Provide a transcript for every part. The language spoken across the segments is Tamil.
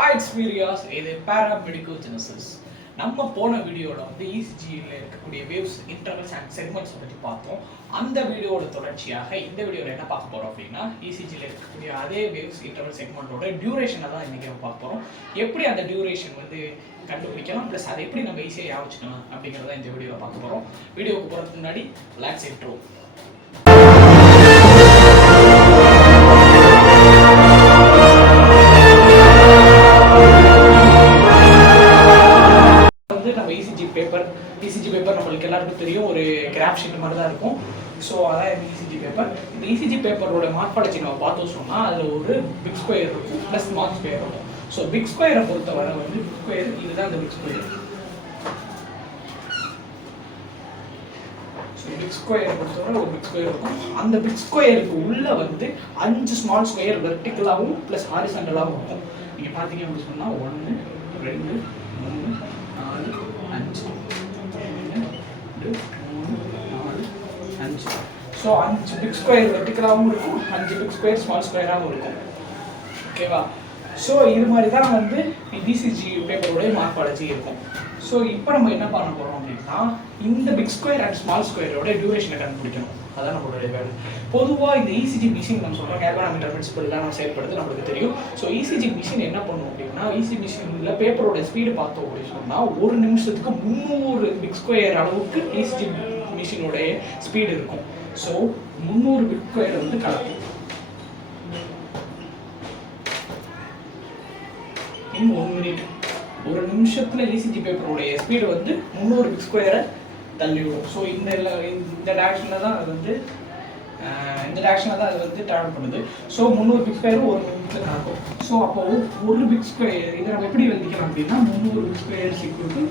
Hi, it's Mirias. இது PARAMEDICOGENISIS. நம்ம போன வீடியோல வந்து ECGல இருக்கக்கூடிய waves, intervals and segments பத்தி பார்த்தோம். அந்த வீடியோவோட தொடர்ச்சியாக இந்த வீடியோல என்ன பார்க்க போறோம் அப்படின்னா ECGல இருக்கக்கூடிய அதே waves, interval segmentோட டியூரேஷனை தான் இன்னைக்கு நம்ம பார்க்க போறோம். எப்படி அந்த டியூரேஷன் வந்து கண்டுபிடிக்கலாம் ப்ளஸ் அதை எப்படி நம்ம ஈஸியாக ஞாபகம் அப்படிங்கிறத இந்த வீடியோவில் பார்க்க போறோம். வீடியோவுக்கு போகிறதுக்கு முன்னாடி லெட்ஸ் இன்ட்ரோ. ECG பேப்பர் நம்மளுக்கு எல்லாருக்கும் தெரியும், ஒரு கிராஃப் ஷீட் மாதிரி தான் இருக்கும். ஸோ அதான் ECG பேப்பர். இந்த ECG பேப்பரோட மார்பாலஜி நம்ம பார்த்தோம் சொன்னால் அதில் ஒரு பிக் ஸ்கொயர் இருக்கும் ப்ளஸ் ஸ்மால் ஸ்கொயர் இருக்கும். ஸோ பிக் ஸ்கொயரை பொறுத்தவரை வந்து பிக் ஸ்கொயர் இதுதான் அந்த பிக் ஸ்கொயர். ஸோ பிக் ஸ்கொயரை பொறுத்தவரை ஒரு பிக் ஸ்கொயர் இருக்கும். அந்த பிக் ஸ்கொயருக்கு உள்ளே வந்து 5 ஸ்மால் ஸ்கொயர் வெர்டிக்கலாகவும் ப்ளஸ் ஹாரிசாண்டலாகவும் இருக்கும். நீங்கள் பார்த்தீங்க அப்படின்னு சொன்னால் 1 2 3 4 5 ஸோ 5 பிக் ஸ்கொயர் வெர்டிக்கலாகவும் இருக்கும், 5 பிக் ஸ்கொயர் ஸ்மால் ஸ்கொயராகவும் இருக்கும். ஓகேவா? ஸோ இது மாதிரி தான் வந்து ECG பேப்பரோடைய மார்பாலஜி இருக்கும். ஸோ இப்போ நம்ம என்ன பண்ண போகிறோம் அப்படின்னா இந்த பிக் ஸ்கொயர் அண்ட் ஸ்மால் ஸ்கொயரோட டியூரேஷனை கண்டுபிடிக்கணும். அதான் நம்மளுடைய வேலை. பொதுவாக இந்த ECG மிஷின் நம்ம சொல்கிறோம், ஏர்கோனாமிட்டர் பிரின்சிபல்லாம் நம்ம செயல்படுறது நம்மளுக்கு தெரியும். ஸோ ECG மிஷின் என்ன பண்ணும் அப்படின்னா ECG மிஷினில் பேப்பரோட ஸ்பீடு பார்த்தோம் அப்படின்னு சொன்னால் ஒரு நிமிஷத்துக்கு 300 பிக் ஸ்கொயர் அளவுக்கு ECG மிஷினோடைய ஸ்பீடு இருக்கும். ஸோ 300 பிக் ஸ்கொயர் வந்து கலக்கும். இன் 1 மினிட், ஒரு நிமிஷத்துல ECG பேப்பரோடைய ஸ்பீடு வந்து 300 பிக் ஸ்கொயரை தள்ளிவிடும். ஸோ இந்த டைரக்ஷனில் தான் அது வந்து ட்ராவல் பண்ணுது. ஸோ 300 பிக் ஸ்கொயர் ஒரு நிமிஷத்தில் கலக்கும். ஸோ அப்போ ஒரு பிக் ஸ்கொயர் இதை நம்ம எப்படி எழுதிக்கலாம் அப்படின்னா 300 பிக் ஸ்கொயர் ஈக்குவல் டு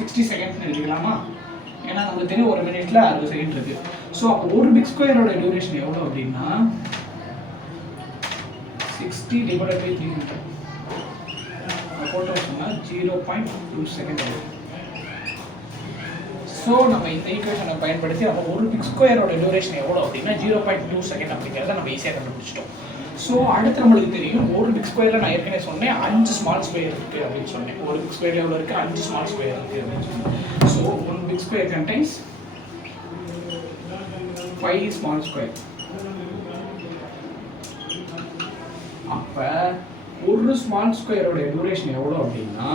60 செகண்ட்ஸ்னு எழுதிக்கலாமா? ஏன்னா நமக்கு தெரியும் ஒரு மினிட்ல 60 செகண்ட் இருக்கு. ஸோ அப்போ ஒரு பிக் ஸ்கொயரோட டியூரேஷன் எவ்வளோ அப்படின்னா 60 டிவைடட் பை 300 போட்டோம் சொன்னால் 0.2 செகண்ட் ஆகும். ஸோ நம்ம இந்த ஈக்குவேஷனை பயன்படுத்தி அப்போ ஒரு பிக் ஸ்கொயரோட டியூரேஷன் எவ்வளோ அப்படின்னா 0.2 செகண்ட் அப்படிங்கிறத நம்ம ஈஸியாக கண்டுபிடிச்சிட்டோம். ஸோ அடுத்து நம்மளுக்கு தெரியும் ஒரு பிக் ஸ்கொயரில் நான் ஏற்கனவே சொன்னேன் 5 ஸ்மால் ஸ்கொயர் இருக்குது அப்படின்னு சொன்னேன். ஒரு பிக் ஸ்கொயர் எவ்வளோ இருக்குது? 5 ஸ்மால் ஸ்கொயர் இருக்குது அப்படின்னு சொன்னேன். So 1 big square contains 5 small square. அப்போ ஒரு ஸ்மால் ஸ்கொயரோட டியூரேஷன் எவ்வளோ அப்படின்னா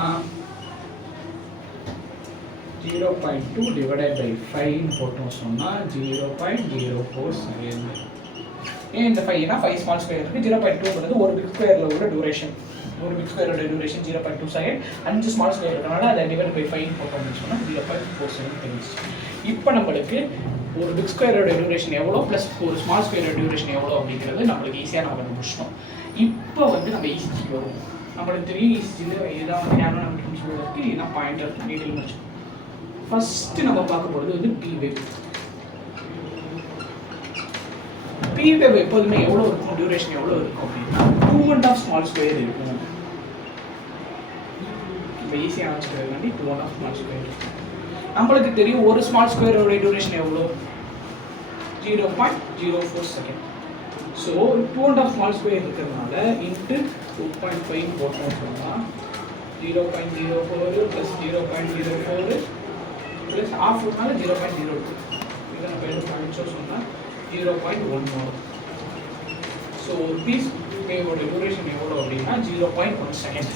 0.2 டிவைடட் பை 5 போட்டோம் சொன்னால் 0.04 செகண்ட். ஏன் இந்த 5னா 5 ஸ்மால் ஸ்கொயர் இருக்குது, 0.2 ஒரு பிக் ஸ்கொயரில் உள்ள டியூரேஷன். ஒரு பிக் ஸ்கொயரோட டியூரேஷன் 0.2 செகண்ட், 5 ஸ்மால் ஸ்கொயர் இருக்கனால அதை டிவைட் பை 5 போட்டோம்னு சொன்னால் 0.4 செகண்ட் தெரிஞ்சு. இப்போ நம்மளுக்கு ஒரு பிக் ஸ்கொயரோட டியூரேஷன் எவ்வளோ ப்ளஸ் ஒரு ஸ்மால் ஸ்கொயரோட டியூரேஷன் எவ்வளோ அப்படிங்கிறது நம்மளுக்கு ஈஸியாக நம்ம கண்டுபிடிச்சிட்டோம். இப்போ வந்து நம்ம ECG வரும். நம்மளுக்கு தெரியும் ECGயில் இதான் வந்து ஏர்கோனாமிட்டர் சொல்வதற்கு இதுதான் பாயிண்டர் டீட்டெயில் வச்சு. ஃபஸ்ட்டு நம்ம பார்க்க போகிறது வந்து P வேவ். P வேவ் எப்போதுமே எவ்வளோ இருக்கும், டியூரேஷன் எவ்வளோ இருக்கும் அப்படின்னா 2.5 ஸ்மால் ஸ்கொயர் இருக்கும். இப்போ ஈஸியாக வச்சுக்கிறதுக்காண்டி 2.5 ஸ்மால் ஸ்கொயர் இருக்கும். நம்மளுக்கு தெரியும் ஒரு ஸ்மால் ஸ்கொயரோட டியூரேஷன் எவ்வளோ? 0.04 செகண்ட். ஸோ 2.5 ஸ்மால் ஸ்கொயர் இருக்கிறதுனால இன்ட்டு 2.5 போட்டோம் சொன்னால் 0.04 ப்ளஸ் 0.04 ப்ளஸ் ஆஃப்னால 0.02. இதை நம்ம எடுத்து அடிச்சோம் சொன்னால் 0.1 வரும். ஸோ ஒரு பீஸ் வேவோட டியூரேஷன் எவ்வளோ அப்படின்னா 0.1 second.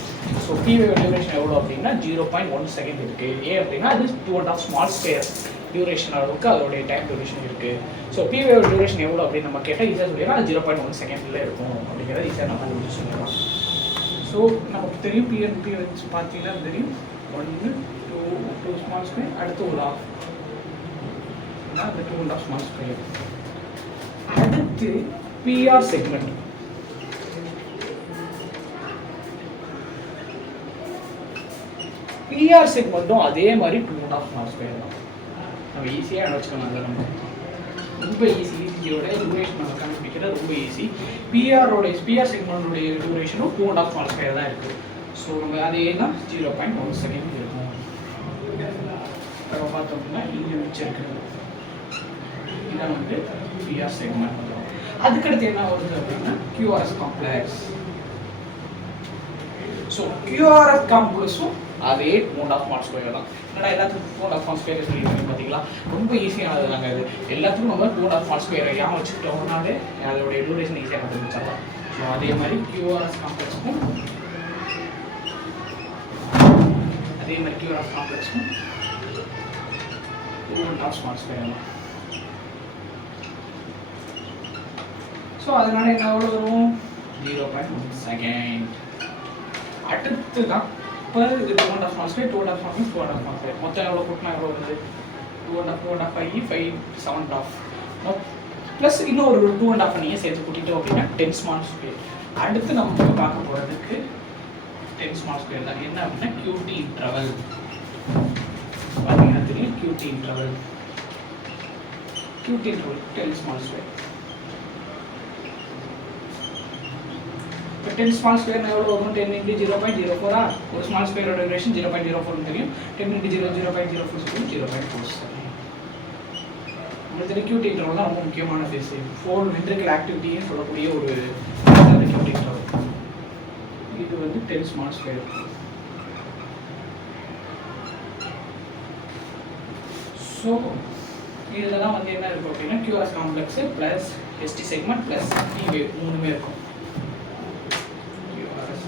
So P wave duration எவ்வளோ அப்படின்னா 0.1 செகண்ட் இருக்குது. ஏன் அப்படின்னா அது 2.5 ஸ்மால் ஸ்கொயர் டியூரேஷன் அளவுக்கு அதோடைய டைம் டியூரேஷன் இருக்குது. ஸோ P வேவ் டியூரேஷன் எவ்வளோ அப்படின்னு நம்ம கேட்டால் ஈஸியாக சொல்லிடலாம், அது 0.1 செகண்டில் இருக்கும் அப்படிங்கிறத ஈஸியாக நம்ம கண்டுபிடிச்சு சொல்லலாம். ஸோ நமக்கு தெரியும் PNP வச்சு பார்த்தீங்கன்னா தெரியும் 1 2 ஸ்மால் ஸ்கொயர், அடுத்து ஒரு ஆஃப் அந்த 2.5 ஸ்மால் ஸ்கொயர். அடுத்து PR செக்மெண்ட். PR செக்மெண்ட்டும் அதே மாதிரி 2.5 ஸ்மால் ஸ்கொயர் தான். நம்ம ஈஸியாக அடைச்சிக்கலாம். அதை நம்ம ரொம்ப ஈஸி. ECGயோட டியூரேஷன் நம்ம கண்டுபிடிக்கிறது ரொம்ப ஈஸி. PR செக்மெண்டோடைய டியூரேஷனும் 2.5 ஸ்மால் ஸ்கொயர் தான் இருக்குது. ஸோ நம்ம அதேனா 0.1 செகண்ட் இருக்கும். நம்ம பார்த்தோம்னா இங்கே மிச்சம் இருக்கிறது இதான் வந்து PR செக்மெண்ட். அதுக்கடுத்து என்ன வருது அப்படின்னா QRS காம்ப்ளெக்ஸ். ஸோ QRS காம்ப்ளெக்ஸும் அதே 2.5 மார்க் ஸ்கொயர் தான். என்னடா எல்லாத்துக்கும் 2.5 மார்க் ஸ்கொயர் சொல்லியிருக்கீங்க பார்த்தீங்களா, ரொம்ப ஈஸியானது தாங்க இது. எல்லாத்துக்கும் நம்ம 2.5 மார்க் ஸ்கொயர் ஞாபகம் வச்சுக்கிட்டோம்னாலே அதோடைய டியூரேஷன் ஈஸியாக கண்டுபிடிச்சிடலாம். ஸோ அதே மாதிரி QRS காம்ப்ளெக்ஸுக்கும் அதே மாதிரி QRS காம்ப்ளெக்ஸும் 2.5 மார்க் ஸ்கொயர் தான். ஸோ அதனால என்ன வரும் 0.1 செகண்ட். அடுத்து தான் இப்போ இது 2.5 mark square 2.5 mark 2.5 mark square மொத்தம் எவ்வளோ கூட்டினா எவ்வளோ வருது 2.5 5 7.5 ப்ளஸ் இன்னும் ஒரு 2.5 நீங்கள் சேர்த்து கூட்டிட்டோம் அப்படின்னா 10 மார்க் ஸ்கொயர். அடுத்து நம்ம பார்க்க போகிறதுக்கு 10 மார்க் ஸ்கொயர் தான். என்ன அப்படின்னா QT இன்டர்வல். பார்த்தீங்கன்னா தெரியும் QT இன்டர்வல் 10 மார்க் ஸ்கொயர். இப்போ 10 ஸ்மால் ஸ்கொயர் எவ்வளோ வரும் 10 × 0.04 ஒரு ஸ்மால் ஸ்கொயரோட டியூரேஷன் 0.04 தெரியும். 10 × 0.04 செகண்ட் 0.4 செகண்ட். உங்களுக்கு தெரியும் QT இன்டர்வல் தான் ரொம்ப முக்கியமான ஃபேஸ். 4 வென்ட்ரிகல் ஆக்டிவிட்டின்னு சொல்லக்கூடிய ஒரு QT இன்டர்வல். இது வந்து 10 ஸ்மால் ஸ்கொயர். ஸோ இதெல்லாம் வந்து என்ன இருக்கும் அப்படின்னா QRS complex plus ST segment plus T wave மூணுமே இருக்கும்.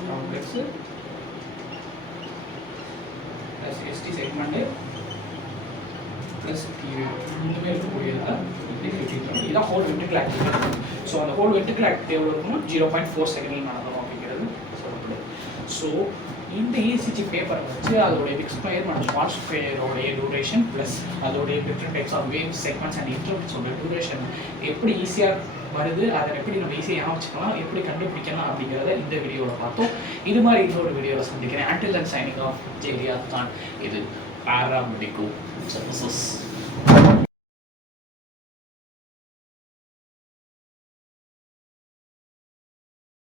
Complex plus ST segment plus T wave மூணுமே இருக்கக்கூடியதா இதுதான் ஹோல் வென்ட்ரிகல் ஆக்டிவிட்டி. ஸோ அந்த ஹோல் வென்ட்ரிகல் ஆக்டிவிட்டி எவ்வளோ இருக்குன்னா 0.4 செகண்டில் நடக்கும் அப்படிங்கிறது சொல்லப்படுது. ஸோ இந்த ECG பேப்பரை வச்சு அதோடைய ஃபிக்ஸ் ஸ்கொயர் மற்றும் ஸ்மால் ஸ்கொயரோடைய டியூரேஷன் ப்ளஸ் அதோடைய different types of waves segments and இன்டர்வல்ஸோட டியூரேஷன் எப்படி ஈஸியாக வருது, அதை எப்படி நம்ம ஈஸியாக ஞாபகம் எப்படி கண்டுபிடிக்கலாம் அப்படிங்கிறத இந்த வீடியோவில் பார்த்தோம். இது மாதிரி இன்னொரு வீடியோவில் சந்திக்கிறேன். Until then signing off, Jeriah தான். இது பாராமெடிகோ சர்வீசஸ்.